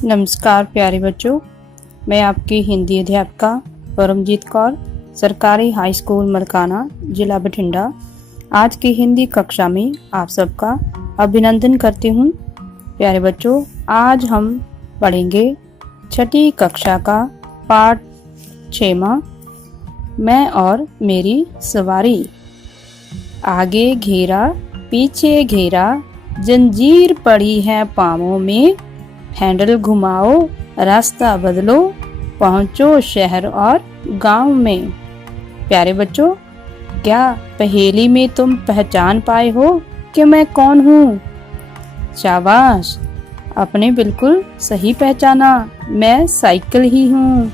नमस्कार प्यारे बच्चों, मैं आपकी हिंदी अध्यापिका परमजीत कौर, सरकारी हाई स्कूल मरकाना, जिला बठिंडा। आज की हिंदी कक्षा में आप सबका अभिनंदन करती हूँ। प्यारे बच्चों, आज हम पढ़ेंगे छठी कक्षा का पाठ 6वां, मैं और मेरी सवारी। आगे घेरा पीछे घेरा, जंजीर पड़ी है पाँवों में, हैंडल घुमाओ रास्ता बदलो, पहुंचो शहर और गांव में। प्यारे बच्चों, क्या पहेली में तुम पहचान पाए हो कि मैं कौन हूँ? शाबाश, आपने बिल्कुल सही पहचाना। मैं साइकिल ही हूँ,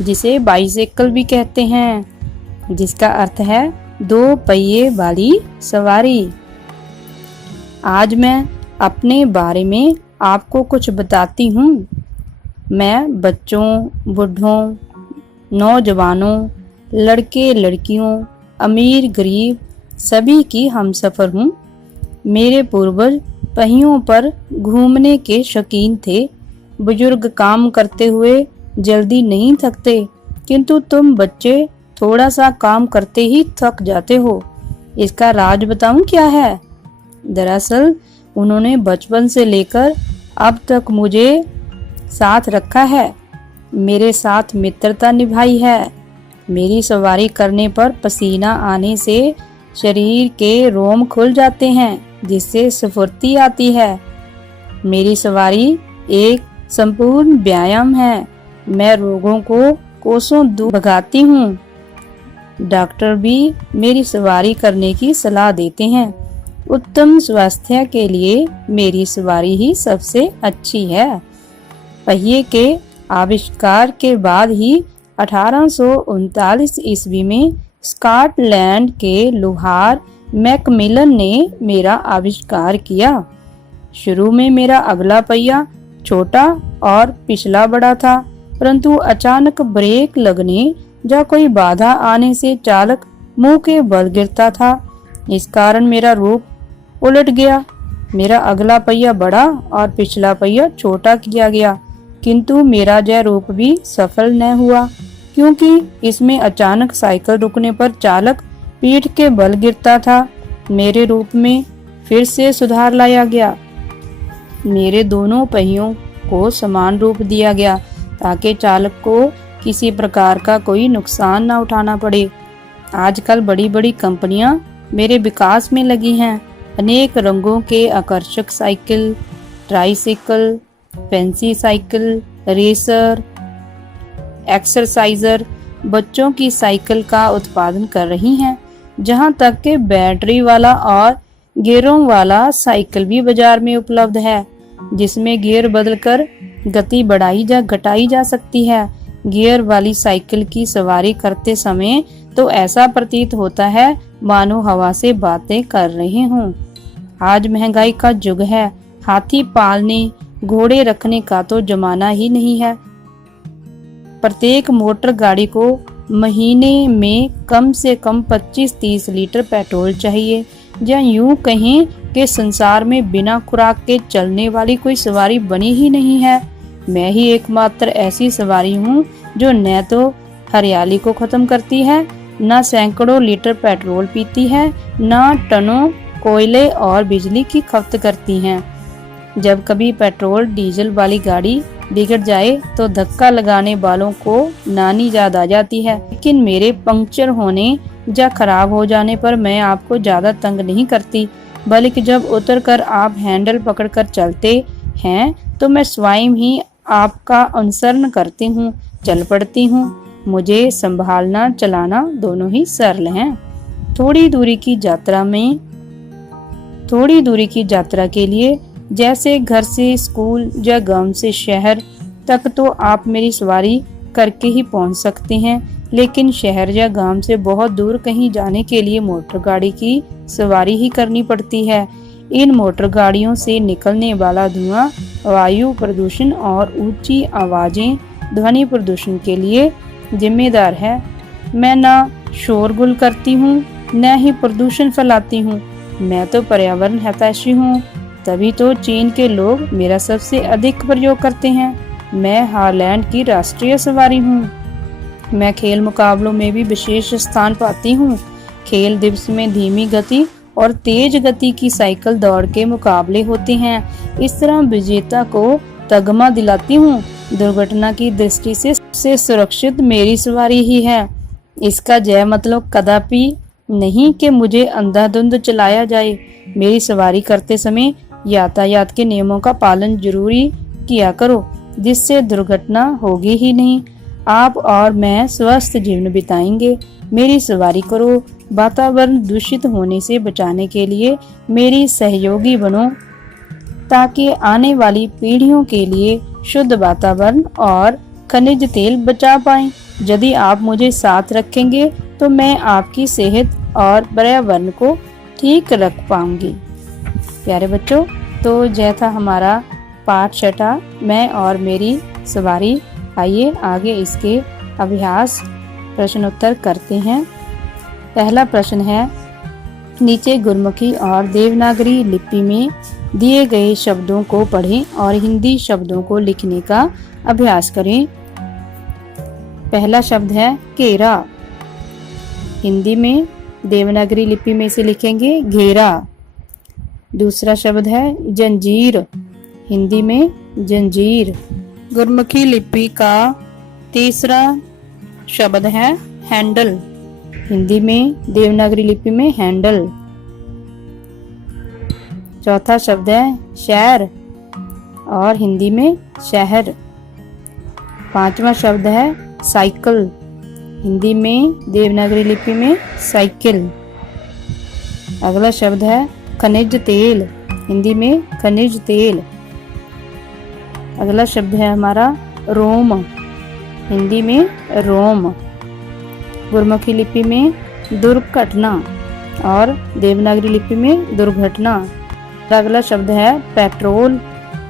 जिसे बाइसाइकिल भी कहते हैं, जिसका अर्थ है 2 पहिए वाली सवारी। आज मैं अपने बारे में आपको कुछ बताती हूँ। मैं बच्चों, बूढ़ों, नौजवानों, लड़के लड़कियों, अमीर गरीब सभी की हमसफर हूँ। मेरे पूर्वज पहियों पर घूमने के शौकीन थे। बुजुर्ग काम करते हुए जल्दी नहीं थकते, किंतु तुम बच्चे थोड़ा सा काम करते ही थक जाते हो। इसका राज बताऊं क्या है? दरअसल उन्होंने बचपन से लेकर अब तक मुझे साथ रखा है, मेरे साथ मित्रता निभाई है। मेरी सवारी करने पर पसीना आने से शरीर के रोम खुल जाते हैं, जिससे स्फूर्ति आती है। मेरी सवारी एक संपूर्ण व्यायाम है। मैं रोगों को कोसों दूर भगाती हूँ। डॉक्टर भी मेरी सवारी करने की सलाह देते हैं। उत्तम स्वास्थ्य के लिए मेरी सवारी ही सबसे अच्छी है। पहिए के आविष्कार के बाद ही 1839 ईस्वी में स्कॉटलैंड के लोहार मैकमिलन ने मेरा आविष्कार किया। शुरू में मेरा अगला पहिया छोटा और पिछला बड़ा था, परंतु अचानक ब्रेक लगने या कोई बाधा आने से चालक मुंह के बल गिरता था। इस कारण मेरा रूप उलट गया। मेरा अगला पहिया बड़ा और पिछला पहिया छोटा किया गया, किंतु मेरा यह रूप भी सफल न हुआ, क्योंकि इसमें अचानक साइकिल रुकने पर चालक पीठ के बल गिरता था। मेरे रूप में फिर से सुधार लाया गया। मेरे दोनों पहियों को समान रूप दिया गया, ताकि चालक को किसी प्रकार का कोई नुकसान न उठाना पड़े। आजकल बड़ी बड़ी कंपनियां मेरे विकास में लगी हैं। अनेक रंगों के आकर्षक cycle, tricycle, fancy cycle, racer, exerciser, बच्चों की साइकिल का उत्पादन कर रही हैं। जहां तक कि बैटरी वाला और गियरों वाला साइकिल भी बाजार में उपलब्ध है, जिसमें गियर बदलकर गति बढ़ाई या घटाई जा सकती है। गियर वाली साइकिल की सवारी करते समय तो ऐसा प्रतीत होता है मानो हवा से बातें कर रहे हों। आज महंगाई का युग है। हाथी पालने, घोड़े रखने का तो जमाना ही नहीं है। प्रत्येक मोटर गाड़ी को महीने में कम से कम 25-30 लीटर पेट्रोल चाहिए। या यूं कहें कि संसार में बिना खुराक के चलने वाली कोई सवारी बनी ही नहीं है। मैं ही एकमात्र ऐसी सवारी हूँ जो न तो हरियाली को खत्म करती है, न सैकड़ों लीटर पेट्रोल पीती है, न टनों कोयले और बिजली की खपत करती हैं। जब कभी पेट्रोल डीजल वाली गाड़ी बिगड़ जाए तो धक्का लगाने वालों को नानी याद आ जाती है। लेकिन मेरे पंक्चर होने या खराब हो जाने पर मैं आपको ज्यादा तंग नहीं करती, बल्कि जब उतरकर आप हैंडल पकड़कर चलते हैं तो मैं स्वयं ही आपका अनुसरण करती हूँ, चल पड़ती हूँ। मुझे संभालना चलाना दोनों ही सरल हैं। थोड़ी दूरी की यात्रा के लिए, जैसे घर से स्कूल या गांव से शहर तक, तो आप मेरी सवारी करके ही पहुंच सकते हैं। लेकिन शहर या गांव से बहुत दूर कहीं जाने के लिए मोटर गाड़ी की सवारी ही करनी पड़ती है। इन मोटर गाड़ियों से निकलने वाला धुआं वायु प्रदूषण और ऊंची आवाजें ध्वनि प्रदूषण के लिए जिम्मेदार है। मैं ना शोरगुल करती हूँ, न ही प्रदूषण फैलाती हूँ। मैं तो पर्यावरण हितैषी हूँ, तभी तो चीन के लोग मेरा सबसे अधिक प्रयोग करते हैं। मैं हालैंड की राष्ट्रीय सवारी हूँ। मैं खेल मुकाबलों में भी विशेष स्थान पाती हूँ। खेल दिवस में धीमी गति और तेज गति की साइकिल दौड़ के मुकाबले होते हैं। इस तरह विजेता को तगमा दिलाती हूँ। दुर्घटना की दृष्टि से सुरक्षित मेरी सवारी ही है। इसका जय मतलब कदापि नहीं कि मुझे अंधाधुंध चलाया जाए। मेरी सवारी करते समय यातायात के नियमों का पालन जरूरी किया करो, जिससे दुर्घटना होगी ही नहीं। आप और मैं स्वस्थ जीवन बिताएंगे। मेरी सवारी करो। वातावरण दूषित होने से बचाने के लिए मेरी सहयोगी बनो, ताकि आने वाली पीढ़ियों के लिए शुद्ध वातावरण और खनिज तेल बचा पाएं। यदि आप मुझे साथ रखेंगे तो मैं आपकी सेहत और पर्यावरण को ठीक रख पाऊंगी। प्यारे बच्चों, तो यह था हमारा पाठ 6 मैं और मेरी सवारी। आइए आगे इसके अभ्यास प्रश्नोत्तर करते हैं। पहला प्रश्न है, नीचे गुरमुखी और देवनागरी लिपि में दिए गए शब्दों को पढ़ें और हिंदी शब्दों को लिखने का अभ्यास करें। पहला शब्द है घेरा। हिंदी में देवनागरी लिपि में से लिखेंगे घेरा। दूसरा शब्द है जंजीर। हिंदी में जंजीर। गुरमुखी लिपि का तीसरा शब्द है हैंडल। हिंदी में देवनागरी लिपि में हैंडल। चौथा शब्द है शहर और हिंदी में शहर। पांचवा शब्द है साइकिल। हिंदी में देवनागरी लिपि में साइकिल। अगला शब्द है खनिज तेल। हिंदी में खनिज तेल। अगला शब्द है हमारा रोम। हिंदी में रोम। गुरमुखी लिपि में दुर्घटना और देवनागरी लिपि में दुर्घटना। अगला शब्द है पेट्रोल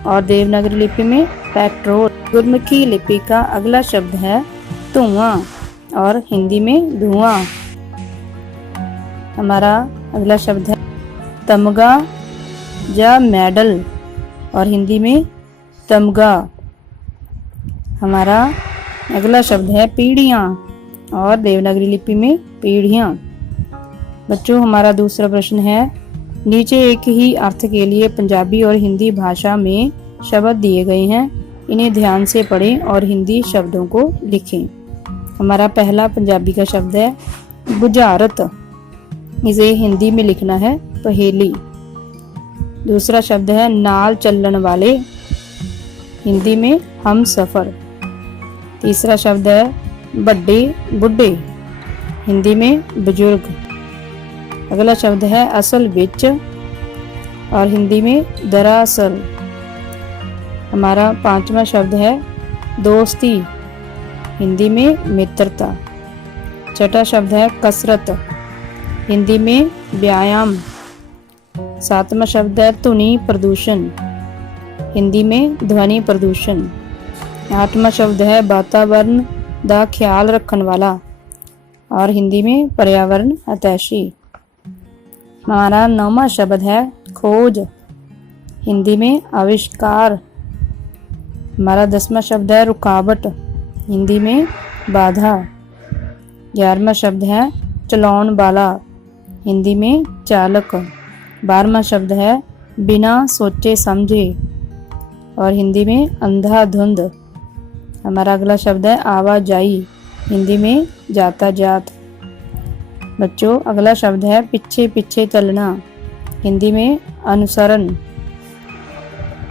और देवनागरी लिपि में पेट्रोल। गुरमुखी लिपि का अगला शब्द है धुआं और हिंदी में धुआं। हमारा अगला शब्द है तमगा या मेडल और हिंदी में तमगा। हमारा अगला शब्द है पीढ़ियाँ और देवनागरी लिपि में पीढ़ियाँ। बच्चों, हमारा दूसरा प्रश्न है, नीचे एक ही अर्थ के लिए पंजाबी और हिंदी भाषा में शब्द दिए गए हैं। इन्हें ध्यान से पढ़ें और हिंदी शब्दों को लिखें। हमारा पहला पंजाबी का शब्द है बुझारत। इसे हिंदी में लिखना है पहेली। दूसरा शब्द है नाल चलन वाले। हिंदी में हम सफर। तीसरा शब्द है बड्डे बुड्ढे। हिंदी में बुजुर्ग। अगला शब्द है असल विच और हिंदी में दरअसल। हमारा पांचवा शब्द है दोस्ती। हिंदी में मित्रता। छठा शब्द है कसरत। हिंदी में व्यायाम। सातवां शब्द है ध्वनि प्रदूषण। हिंदी में ध्वनि प्रदूषण। आठवां शब्द है वातावरण दा ख्याल रखने वाला और हिंदी में पर्यावरण हितैषी। हमारा नौवां शब्द है खोज। हिंदी में आविष्कार। हमारा 10वां शब्द है रुकावट। हिंदी में बाधा। 11वां शब्द है चलाउण वाला। हिंदी में चालक। 12वां शब्द है बिना सोचे समझे और हिंदी में अंधाधुंध। हमारा अगला शब्द है आवाजाई। हिंदी में यातायात। बच्चों, अगला शब्द है पीछे पीछे चलना। हिंदी में अनुसरण।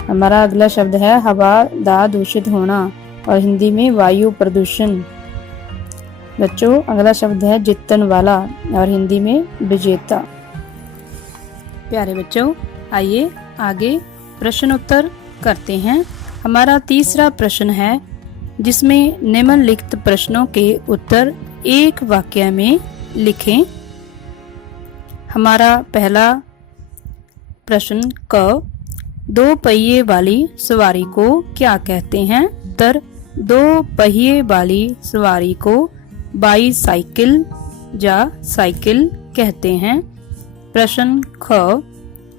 हमारा अगला शब्द है हवा दा दूषित होना और हिंदी में वायु प्रदूषण। बच्चों, अगला शब्द है जीतन वाला और हिंदी में विजेता। प्यारे बच्चों, आइए आगे प्रश्नोत्तर करते हैं। हमारा तीसरा प्रश्न है, जिसमें निम्नलिखित प्रश्नों के उत्तर एक वाक्य में लिखें। हमारा पहला प्रश्न क, 2 पहिए वाली सवारी को क्या कहते हैं? उत्तर, 2 पहिए वाली सवारी को बाईसाइकिल या साइकिल कहते हैं। प्रश्न ख,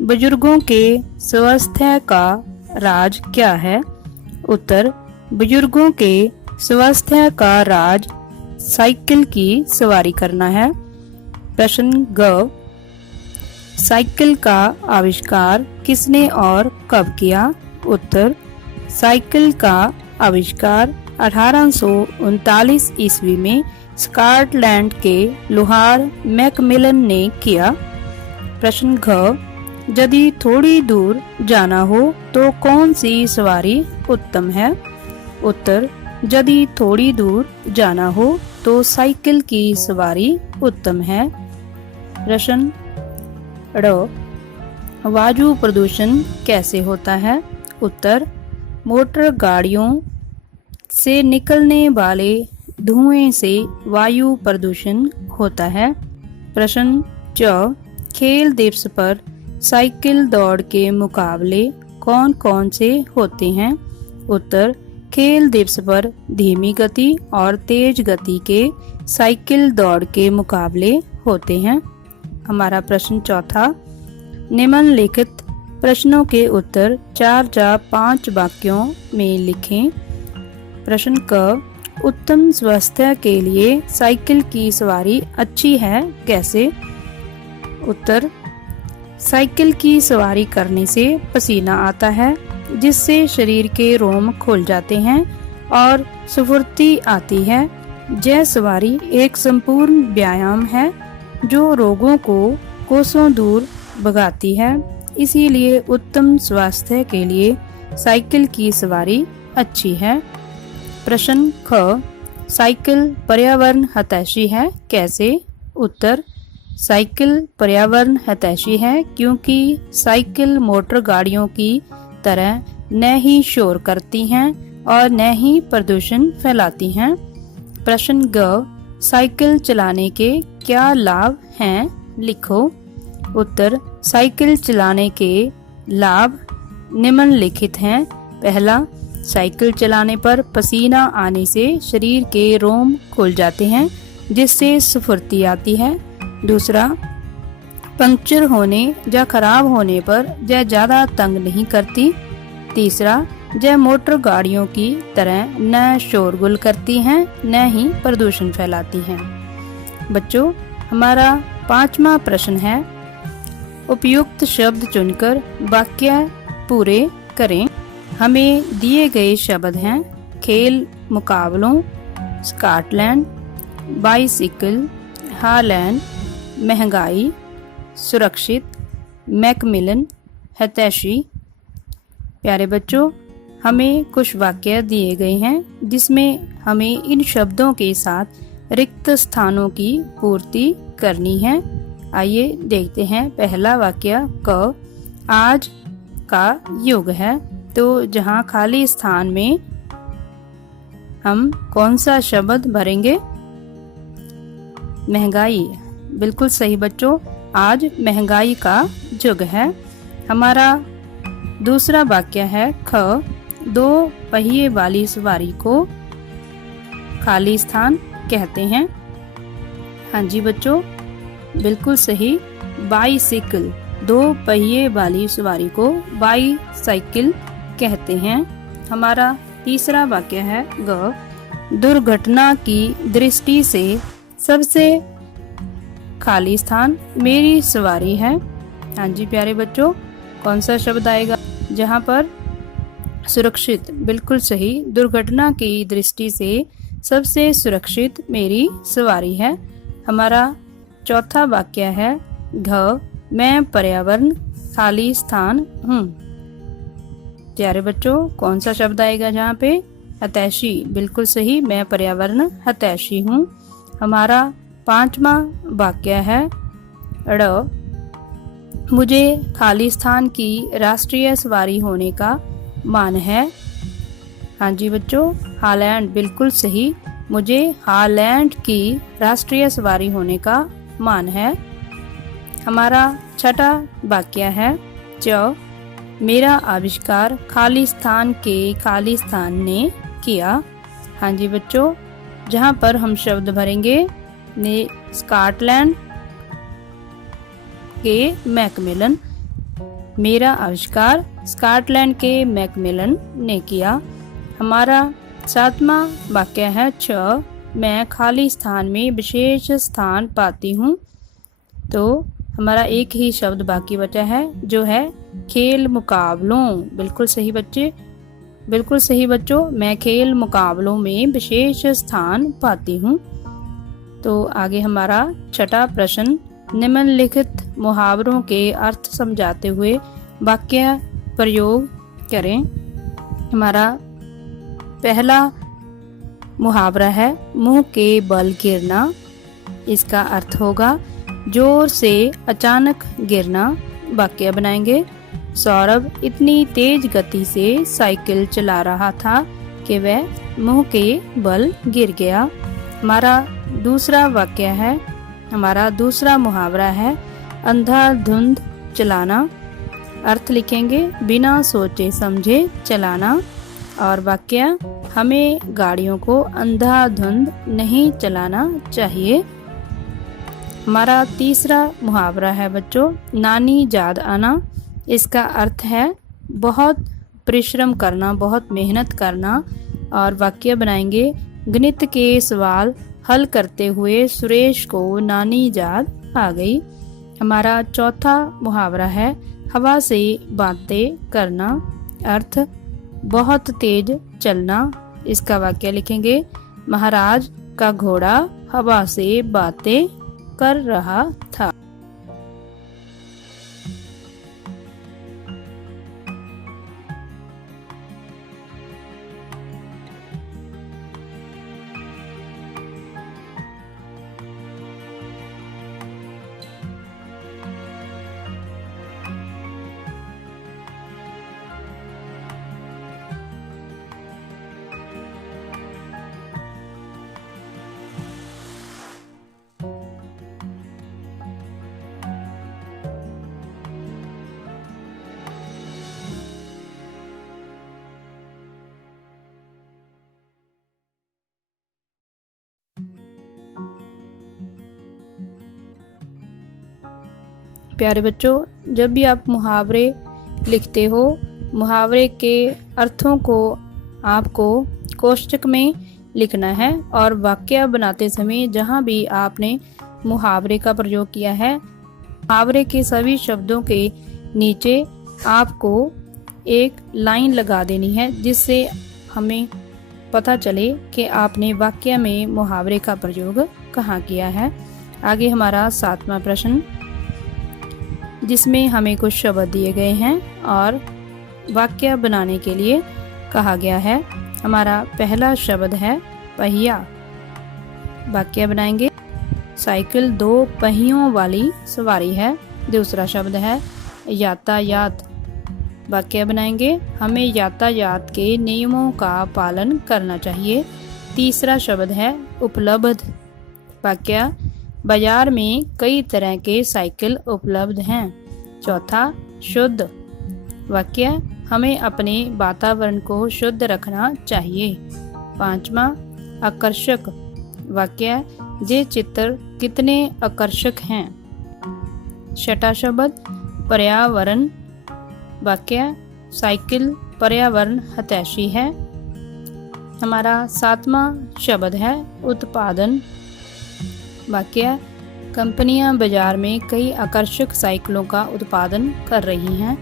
बुजुर्गों के स्वास्थ्य का राज क्या है? उत्तर, बुजुर्गों के स्वास्थ्य का राज साइकिल की सवारी करना है। प्रश्न ग, साइकिल का आविष्कार किसने और कब किया? उत्तर, साइकिल का आविष्कार 1839 ईस्वी में स्कॉटलैंड के लोहार मैकमिलन ने किया। प्रश्न घ, यदि थोड़ी दूर जाना हो तो कौन सी सवारी उत्तम है? उत्तर, यदि थोड़ी दूर जाना हो तो साइकिल की सवारी उत्तम है। प्रश्न ड़, वायु प्रदूषण कैसे होता है? उत्तर, मोटर गाड़ियों से निकलने वाले धुएं से वायु प्रदूषण होता है। प्रश्न च, खेल दिवस पर साइकिल दौड़ के मुकाबले कौन कौन से होते हैं? उत्तर, खेल दिवस पर धीमी गति और तेज गति के साइकिल दौड़ के मुकाबले होते हैं। हमारा प्रश्न चौथा, निम्नलिखित प्रश्नों के उत्तर 4 या 5 वाक्यों में लिखें। प्रश्न क, उत्तम स्वास्थ्य के लिए साइकिल की सवारी अच्छी है कैसे? उत्तर, साइकिल की सवारी करने से पसीना आता है जिससे शरीर के रोम खुल जाते हैं और स्फूर्ति आती है। यह सवारी एक संपूर्ण व्यायाम है जो रोगों को कोसों दूर भगाती है। इसीलिए उत्तम स्वास्थ्य के लिए साइकिल की सवारी अच्छी है। प्रश्न ख, साइकिल पर्यावरण हितैषी है कैसे? उत्तर, साइकिल पर्यावरण हितैषी है क्योंकि साइकिल मोटर गाड़ियों की तरह न ही शोर करती हैं और न ही प्रदूषण फैलाती हैं। प्रश्न ग, साइकिल चलाने के क्या लाभ हैं? लिखो। उत्तर, साइकिल चलाने के लाभ निम्नलिखित हैं। पहला, साइकिल चलाने पर पसीना आने से शरीर के रोम खुल जाते हैं जिससे स्फूर्ति आती है। दूसरा, पंक्चर होने या खराब होने पर यह ज्यादा तंग नहीं करती। तीसरा, यह मोटर गाड़ियों की तरह न शोरगुल करती हैं न ही प्रदूषण फैलाती हैं। बच्चों, हमारा 5वां प्रश्न है, उपयुक्त शब्द चुनकर वाक्य पूरे करें। हमें दिए गए शब्द हैं खेल मुकाबलों, स्कॉटलैंड, बाइसिकल, हालैंड, महंगाई, सुरक्षित, मैकमिलन, हितैषी। प्यारे बच्चों, हमें कुछ वाक्य दिए गए हैं जिसमें हमें इन शब्दों के साथ रिक्त स्थानों की पूर्ति करनी है। आइए देखते हैं। पहला वाक्य क, आज का युग है। तो जहाँ खाली स्थान में हम कौन सा शब्द भरेंगे? महंगाई। बिल्कुल सही बच्चों, आज महंगाई का युग है। हमारा दूसरा वाक्य है ख, 2 पहिए वाली सवारी को खाली स्थान कहते हैं। हाँ जी बच्चों, बिल्कुल सही, बाइसिकल। 2 पहिए वाली सवारी को बाइसाइकिल कहते हैं। हमारा तीसरा वाक्य है ग, दुर्घटना की दृष्टि से सबसे खाली स्थान मेरी सवारी है। हाँ जी प्यारे बच्चों, कौन सा शब्द आएगा जहाँ पर? सुरक्षित। बिल्कुल सही, दुर्घटना की दृष्टि से सबसे सुरक्षित मेरी सवारी है। हमारा चौथा वाक्य है घ, मैं पर्यावरण खाली स्थान हूँ। प्यारे बच्चों, कौन सा शब्द आएगा जहाँ पे? हितैषी। बिल्कुल सही, मैं पर्यावरण हितैषी हूँ। हमारा 5वां वाक्य है ड़, मुझे खाली स्थान की राष्ट्रीय सवारी होने का मान है। हाँ जी बच्चों, हालैंड। बिल्कुल सही, मुझे हालैंड की राष्ट्रीय सवारी होने का मान है। हमारा छठा वाक्य है च, मेरा आविष्कार खाली स्थान के खाली स्थान ने किया। हाँ जी बच्चों, जहाँ पर हम शब्द भरेंगे ने स्कॉटलैंड के मैकमिलन। मेरा आविष्कार स्कॉटलैंड के मैकमिलन ने किया। हमारा 7वां वाक्य है छ, मैं खाली स्थान में विशेष स्थान पाती हूँ। तो हमारा एक ही शब्द बाकी बचा है जो है खेल मुकाबलों। बिल्कुल सही बच्चे, बिल्कुल सही बच्चों, मैं खेल मुकाबलों में विशेष स्थान पाती हूँ। तो आगे हमारा 6वां प्रश्न, निम्नलिखित मुहावरों के अर्थ समझाते हुए वाक्य प्रयोग करें। हमारा पहला मुहावरा है मुंह के बल गिरना। इसका अर्थ होगा जोर से अचानक गिरना। वाक्य बनाएंगे, सौरभ इतनी तेज गति से साइकिल चला रहा था कि वह मुंह के बल गिर गया। हमारा दूसरा वाक्य है, हमारा दूसरा मुहावरा है अंधाधुंध चलाना। अर्थ लिखेंगे, बिना सोचे समझे चलाना। और वाक्य, हमें गाड़ियों को अंधाधुंध नहीं चलाना चाहिए। हमारा तीसरा मुहावरा है बच्चों नानी याद आना। इसका अर्थ है बहुत परिश्रम करना, बहुत मेहनत करना। और वाक्य बनाएंगे, गणित के सवाल हल करते हुए सुरेश को नानी याद आ गई। हमारा चौथा मुहावरा है हवा से बातें करना। अर्थ बहुत तेज चलना। इसका वाक्य लिखेंगे, महाराज का घोड़ा हवा से बातें कर रहा था। प्यारे बच्चों, जब भी आप मुहावरे लिखते हो, मुहावरे के अर्थों को आपको कोष्ठक में लिखना है। और वाक्य बनाते समय जहाँ भी आपने मुहावरे का प्रयोग किया है, मुहावरे के सभी शब्दों के नीचे आपको एक लाइन लगा देनी है, जिससे हमें पता चले कि आपने वाक्य में मुहावरे का प्रयोग कहाँ किया है। आगे हमारा 7वां प्रश्न, जिसमें हमें कुछ शब्द दिए गए हैं और वाक्य बनाने के लिए कहा गया है। हमारा पहला शब्द है पहिया। वाक्य बनाएंगे, साइकिल 2 पहियों वाली सवारी है। दूसरा शब्द है यातायात। वाक्य बनाएंगे, हमें यातायात के नियमों का पालन करना चाहिए। तीसरा शब्द है उपलब्ध। वाक्य, बाजार में कई तरह के साइकिल उपलब्ध हैं। चौथा, शुद्ध। वाक्य, हमें अपने वातावरण को शुद्ध रखना चाहिए। 5वां, आकर्षक। वाक्य, ये चित्र कितने आकर्षक हैं। 6वां शब्द पर्यावरण। वाक्य, साइकिल पर्यावरण हितैषी है। हमारा 7वां शब्द है उत्पादन। वाक्य, कंपनियां बाजार में कई आकर्षक साइकिलों का उत्पादन कर रही हैं।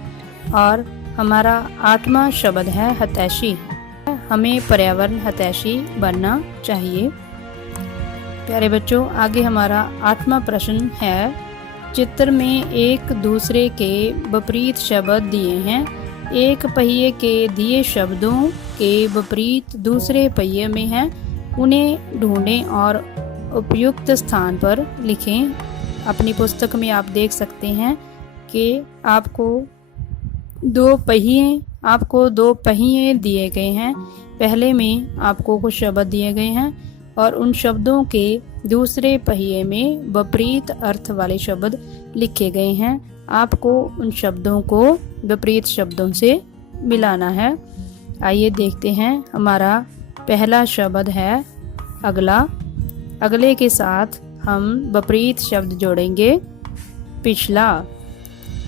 और हमारा 8वां शब्द है हितैषी। हमें पर्यावरण हितैषी बनना चाहिए। प्यारे बच्चों, आगे हमारा 8वां प्रश्न है, चित्र में एक दूसरे के विपरीत शब्द दिए हैं। एक पहिए के दिए शब्दों के विपरीत दूसरे पहिए में हैं। उन्हें ढूंढें और उपयुक्त स्थान पर लिखें। अपनी पुस्तक में आप देख सकते हैं कि आपको दो पहिए दिए गए हैं। पहले में आपको कुछ शब्द दिए गए हैं और उन शब्दों के दूसरे पहिए में विपरीत अर्थ वाले शब्द लिखे गए हैं। आपको उन शब्दों को विपरीत शब्दों से मिलाना है। आइए देखते हैं। हमारा पहला शब्द है अगला। अगले के साथ हम विपरीत शब्द जोड़ेंगे, पिछला।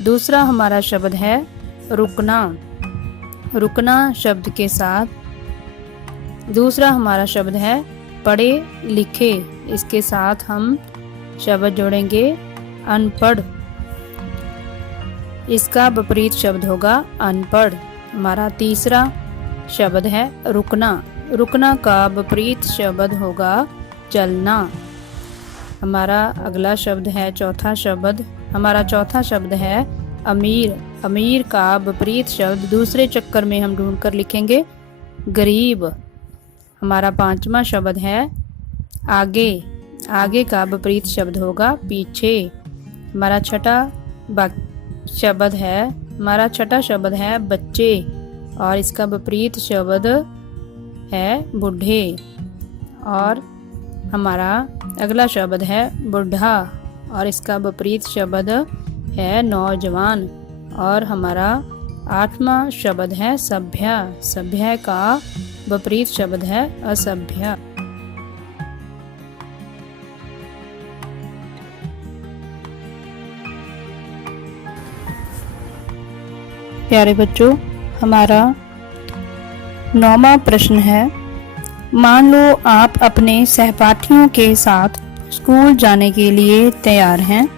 दूसरा हमारा शब्द है रुकना। रुकना शब्द के साथ दूसरा हमारा शब्द है पढ़े लिखे, इसके साथ हम शब्द जोड़ेंगे अनपढ़, इसका विपरीत शब्द होगा अनपढ़। हमारा तीसरा शब्द है रुकना, रुकना का विपरीत शब्द होगा चलना। हमारा अगला शब्द है हमारा चौथा शब्द है अमीर, अमीर का विपरीत शब्द दूसरे चक्कर में हम ढूंढ कर लिखेंगे गरीब। हमारा पांचवा शब्द है आगे, आगे का विपरीत शब्द होगा पीछे। हमारा छठा शब्द है बच्चे और इसका विपरीत शब्द है बूढ़े। और हमारा अगला शब्द है बुढ़ा और इसका विपरीत शब्द है नौजवान। और हमारा आठवां शब्द है सभ्य, सभ्य का विपरीत शब्द है असभ्य। प्यारे बच्चों, हमारा 9वां प्रश्न है, मान लो आप अपने सहपाठियों के साथ स्कूल जाने के लिए तैयार हैं,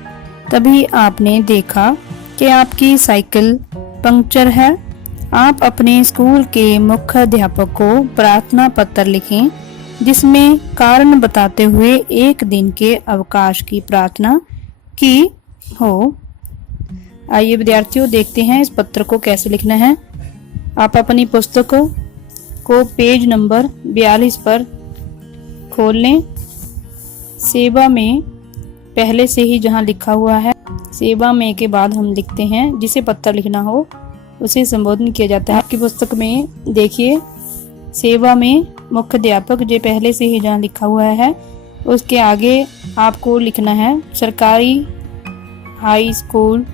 तभी आपने देखा कि आपकी साइकिल पंक्चर है। आप अपने स्कूल के मुख्य अध्यापक को प्रार्थना पत्र लिखें जिसमें कारण बताते हुए एक दिन के अवकाश की प्रार्थना की हो। आइए विद्यार्थियों, देखते हैं इस पत्र को कैसे लिखना है। आप अपनी पुस्तक को पेज नंबर 42 पर खोल लें। सेवा में पहले से ही जहां लिखा हुआ है, सेवा में के बाद हम लिखते हैं जिसे पत्र लिखना हो उसे संबोधन किया जाता है। आपकी पुस्तक में देखिए, सेवा में मुख्य अध्यापक जो पहले से ही जहां लिखा हुआ है उसके आगे आपको लिखना है सरकारी हाई स्कूल,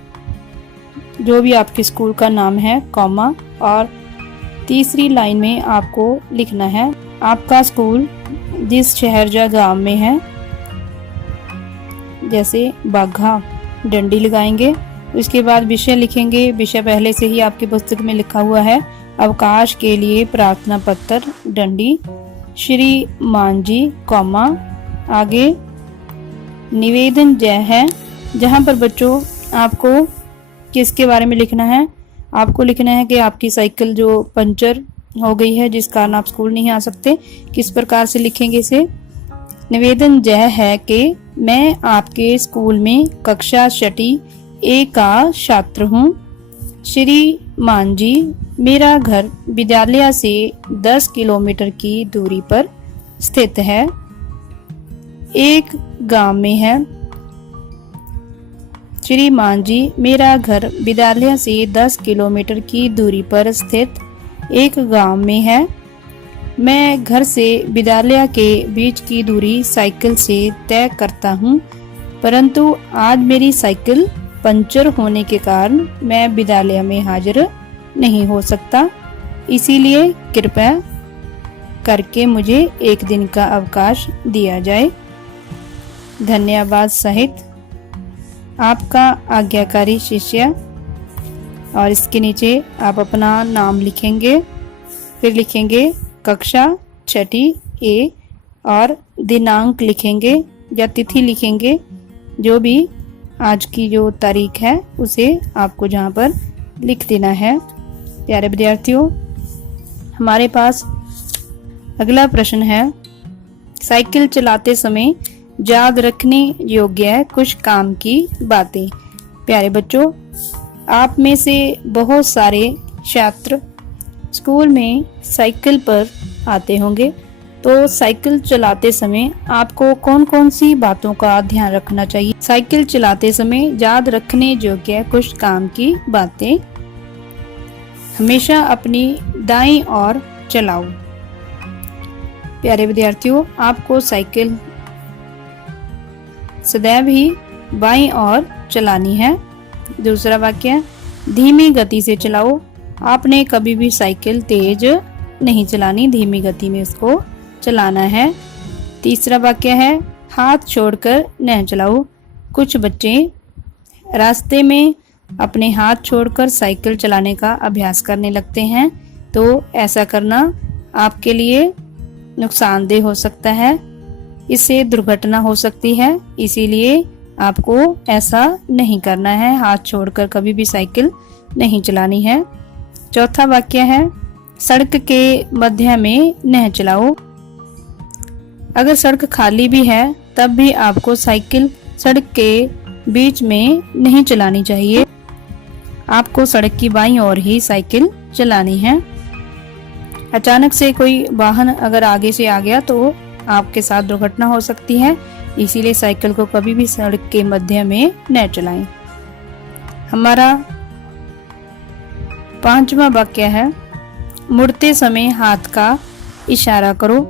जो भी आपके स्कूल का नाम है, कॉमा, और तीसरी लाइन में आपको लिखना है आपका स्कूल जिस शहर या गांव में है, जैसे बाघा, डंडी लगाएंगे। उसके बाद विषय लिखेंगे, विषय पहले से ही आपकी पुस्तक में लिखा हुआ है, अवकाश के लिए प्रार्थना पत्र, डंडी, श्री मान जी, कॉमा, आगे निवेदन जय है। जहां पर बच्चों आपको किसके बारे में लिखना है, आपको लिखना है कि आपकी साइकिल जो पंचर हो गई है जिस कारण आप स्कूल नहीं आ सकते। किस प्रकार से लिखेंगे इसे, निवेदन यह है कि मैं आपके स्कूल में कक्षा 6 ए का छात्र हूँ। श्री मान जी, मेरा घर विद्यालय से 10 किलोमीटर की दूरी पर स्थित है, एक गांव में है। श्रीमान जी, मेरा घर विद्यालय से 10 किलोमीटर की दूरी पर स्थित एक गांव में है। मैं घर से विद्यालय के बीच की दूरी साइकिल से तय करता हूँ, परंतु आज मेरी साइकिल पंचर होने के कारण मैं विद्यालय में हाजिर नहीं हो सकता, इसीलिए कृपया करके मुझे एक दिन का अवकाश दिया जाए। धन्यवाद सहित आपका आज्ञाकारी शिष्य। और इसके नीचे आप अपना नाम लिखेंगे, फिर लिखेंगे कक्षा 6 ए और दिनांक लिखेंगे या तिथि लिखेंगे, जो भी आज की जो तारीख है उसे आपको जहाँ पर लिख देना है। प्यारे विद्यार्थियों, हमारे पास अगला प्रश्न है, साइकिल चलाते समय याद रखने योग्य कुछ काम की बातें। प्यारे बच्चों, आप में से बहुत सारे छात्र स्कूल में साइकिल पर आते होंगे, तो साइकिल चलाते समय आपको कौन कौन सी बातों का ध्यान रखना चाहिए। साइकिल चलाते समय याद रखने योग्य कुछ काम की बातें, हमेशा अपनी दाईं ओर चलाओ। प्यारे विद्यार्थियों, आपको साइकिल सदैव ही बाईं ओर चलानी है। दूसरा वाक्य, धीमी गति से चलाओ। आपने कभी भी साइकिल तेज नहीं चलानी, धीमी गति में इसको चलाना है। तीसरा वाक्य है, हाथ छोड़कर न चलाओ। कुछ बच्चे रास्ते में अपने हाथ छोड़कर साइकिल चलाने का अभ्यास करने लगते हैं, तो ऐसा करना आपके लिए नुकसानदेह हो सकता है, इससे दुर्घटना हो सकती है, इसीलिए आपको ऐसा नहीं करना है। हाथ छोड़कर कभी भी साइकिल नहीं चलानी है। चौथा वाक्य है, सड़क के मध्य में न चलाओ। अगर सड़क खाली भी है तब भी आपको साइकिल सड़क के बीच में नहीं चलानी चाहिए। आपको सड़क की बाईं ओर ही साइकिल चलानी है। अचानक से कोई वाहन अगर आगे से आ गया तो आपके साथ दुर्घटना हो सकती है, इसीलिए साइकिल को कभी भी सड़क के मध्य में न चलाएं। हमारा 5वां वाक्य है, मुड़ते समय हाथ का इशारा करो।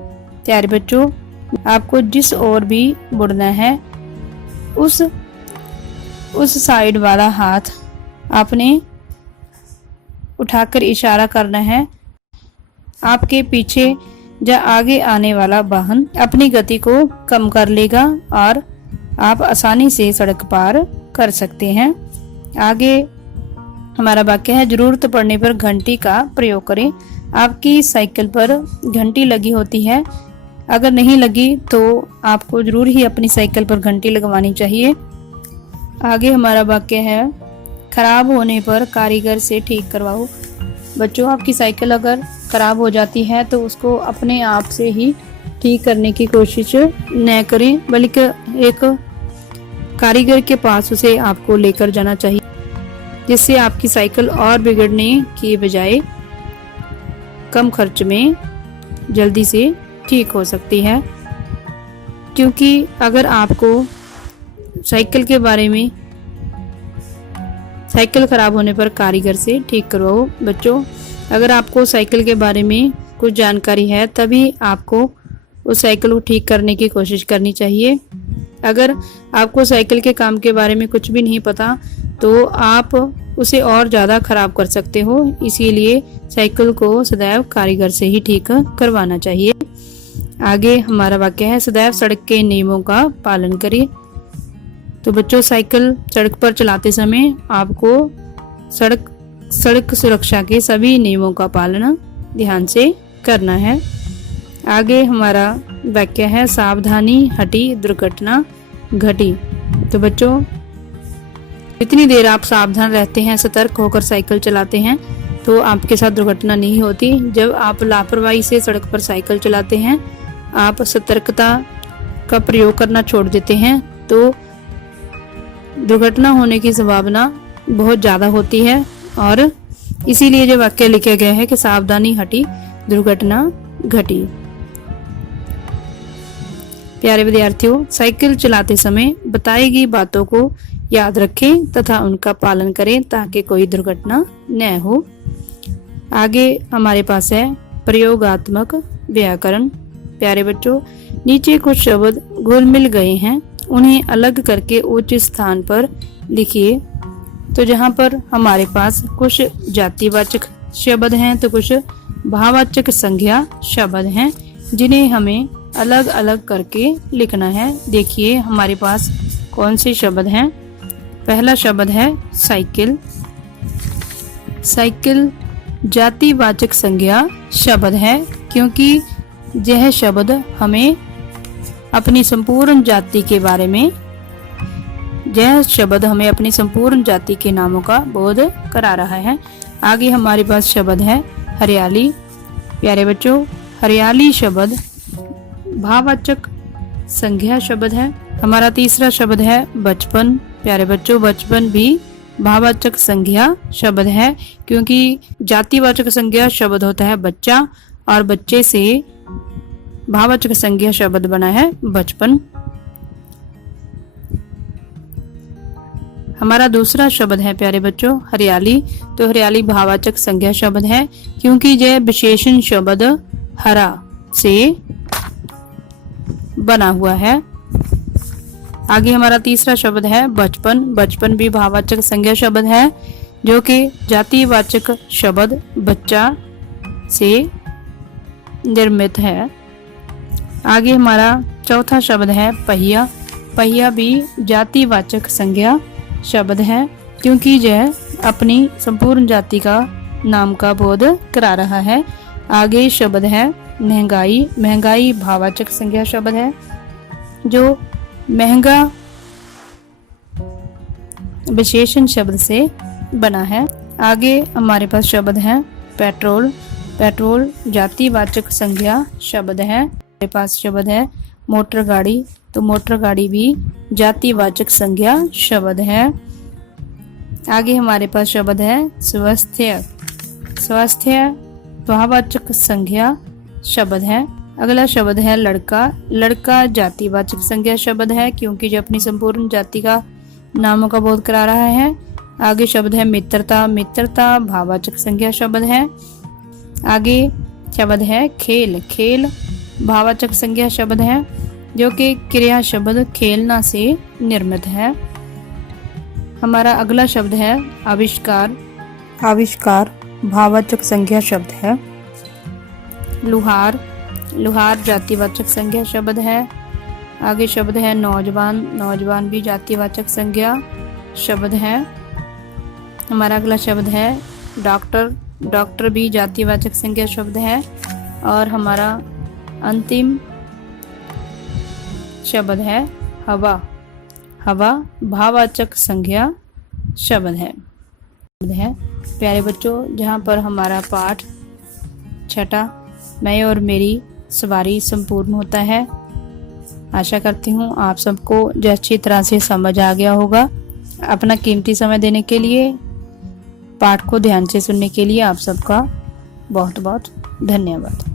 प्यारे बच्चों, आपको जिस ओर भी मुड़ना है उस साइड वाला हाथ आपने उठाकर इशारा करना है। आपके पीछे या आगे आने वाला वाहन अपनी गति को कम कर लेगा और आप आसानी से सड़क पार कर सकते हैं। आगे हमारा वाक्य है, जरूरत पड़ने पर घंटी का प्रयोग करें। आपकी साइकिल पर घंटी लगी होती है, अगर नहीं लगी तो आपको जरूर ही अपनी साइकिल पर घंटी लगवानी चाहिए। आगे हमारा वाक्य है, खराब होने पर कारीगर से ठीक करवाओ। बच्चों, आपकी साइकिल अगर खराब हो जाती है तो उसको अपने आप से ही ठीक करने की कोशिश न करें, बल्कि एक कारीगर के पास उसे आपको लेकर जाना चाहिए, जिससे आपकी साइकिल और बिगड़ने की बजाय कम खर्च में जल्दी से ठीक हो सकती है। क्योंकि अगर आपको साइकिल के बारे में साइकिल खराब होने पर कारीगर से ठीक करवाओ। बच्चों, अगर आपको साइकिल के बारे में कुछ जानकारी है तभी आपको उस साइकिल को ठीक करने की कोशिश करनी चाहिए। अगर आपको साइकिल के काम के बारे में कुछ भी नहीं पता तो आप उसे और ज़्यादा खराब कर सकते हो, इसीलिए साइकिल को सदैव कारीगर से ही ठीक करवाना चाहिए। आगे हमारा वाक्य है, सदैव सड़क के नियमों का पालन करें। तो बच्चों, साइकिल सड़क पर चलाते समय आपको सड़क सुरक्षा के सभी नियमों का पालन ध्यान से करना है। आगे हमारा वाक्य है, सावधानी हटी दुर्घटना घटी। तो बच्चों, जितनी देर आप सावधान रहते हैं, सतर्क होकर साइकिल चलाते हैं तो आपके साथ दुर्घटना नहीं होती। जब आप लापरवाही से सड़क पर साइकिल चलाते हैं, आप सतर्कता का प्रयोग करना छोड़ देते हैं तो दुर्घटना होने की संभावना बहुत ज़्यादा होती है। और इसीलिए जो वाक्य लिखा गया है कि सावधानी हटी दुर्घटना घटी। प्यारे विद्यार्थियों, साइकिल चलाते समय बताई गई बातों को याद रखें तथा उनका पालन करें ताकि कोई दुर्घटना न हो। आगे हमारे पास है प्रयोगात्मक व्याकरण। प्यारे बच्चों, नीचे कुछ शब्द घुल मिल गए हैं, उन्हें अलग करके उचित स्थान पर लिखिए। तो जहाँ पर हमारे पास कुछ जातिवाचक शब्द हैं तो कुछ भाववाचक संज्ञा शब्द हैं, जिन्हें हमें अलग अलग करके लिखना है। देखिए हमारे पास कौन से शब्द हैं। पहला शब्द है साइकिल। साइकिल जातिवाचक संज्ञा शब्द है, क्योंकि यह शब्द हमें अपनी संपूर्ण जाति के बारे में, यह शब्द हमें अपनी संपूर्ण जाति के नामों का बोध करा रहा है। आगे हमारे पास शब्द है हरियाली। प्यारे बच्चों, हरियाली शब्द भाववाचक संज्ञा शब्द है। हमारा तीसरा शब्द है बचपन। प्यारे बच्चों, बचपन भी भाववाचक संज्ञा शब्द है, क्योंकि जातिवाचक संज्ञा शब्द होता है बच्चा और बच्चे से भाववाचक संज्ञा शब्द बना है बचपन। हमारा दूसरा शब्द है प्यारे बच्चों हरियाली। तो हरियाली भाववाचक संज्ञा शब्द है, क्योंकि यह विशेषण शब्द हरा से बना हुआ है। आगे हमारा तीसरा शब्द है बचपन। बचपन भी भाववाचक संज्ञा शब्द है, जो कि जातिवाचक शब्द बच्चा से निर्मित है। आगे हमारा चौथा शब्द है पहिया। पहिया भी जातिवाचक संज्ञा शब्द है, क्योंकि यह अपनी संपूर्ण जाति का नाम का बोध करा रहा है। आगे शब्द है महंगाई। महंगाई भाववाचक संज्ञा शब्द है जो महंगा विशेषण शब्द से बना है। आगे हमारे पास शब्द है पेट्रोल। पेट्रोल जातिवाचक संज्ञा शब्द है। हमारे पास शब्द है मोटर गाड़ी, तो मोटर गाड़ी भी जातिवाचक संज्ञा शब्द है। आगे हमारे पास शब्द है स्वास्थ्य। स्वास्थ्य भाववाचक संज्ञा शब्द है। अगला शब्द है लड़का। लड़का जातिवाचक संज्ञा शब्द है क्योंकि जो अपनी संपूर्ण जाति का नामों का बोध करा रहा है। आगे शब्द है मित्रता। मित्रता भाववाचक संज्ञा शब्द है। आगे शब्द है खेल। खेल भाववाचक संज्ञा शब्द है जो कि क्रिया शब्द खेलना से निर्मित है। हमारा अगला शब्द है आविष्कार। आविष्कार भाववाचक संज्ञा शब्द है। लुहार। लुहार जातिवाचक संज्ञा शब्द है। आगे शब्द है नौजवान। नौजवान भी जातिवाचक संज्ञा शब्द है। हमारा अगला शब्द है डॉक्टर। डॉक्टर भी जातिवाचक संज्ञा शब्द है। और हमारा अंतिम शब्द है हवा। हवा भाववाचक संज्ञा शब्द है। प्यारे बच्चों, जहाँ पर हमारा पाठ छठा मैं और मेरी सवारी संपूर्ण होता है। आशा करती हूँ आप सबको जो अच्छी तरह से समझ आ गया होगा। अपना कीमती समय देने के लिए, पाठ को ध्यान से सुनने के लिए आप सबका बहुत बहुत धन्यवाद।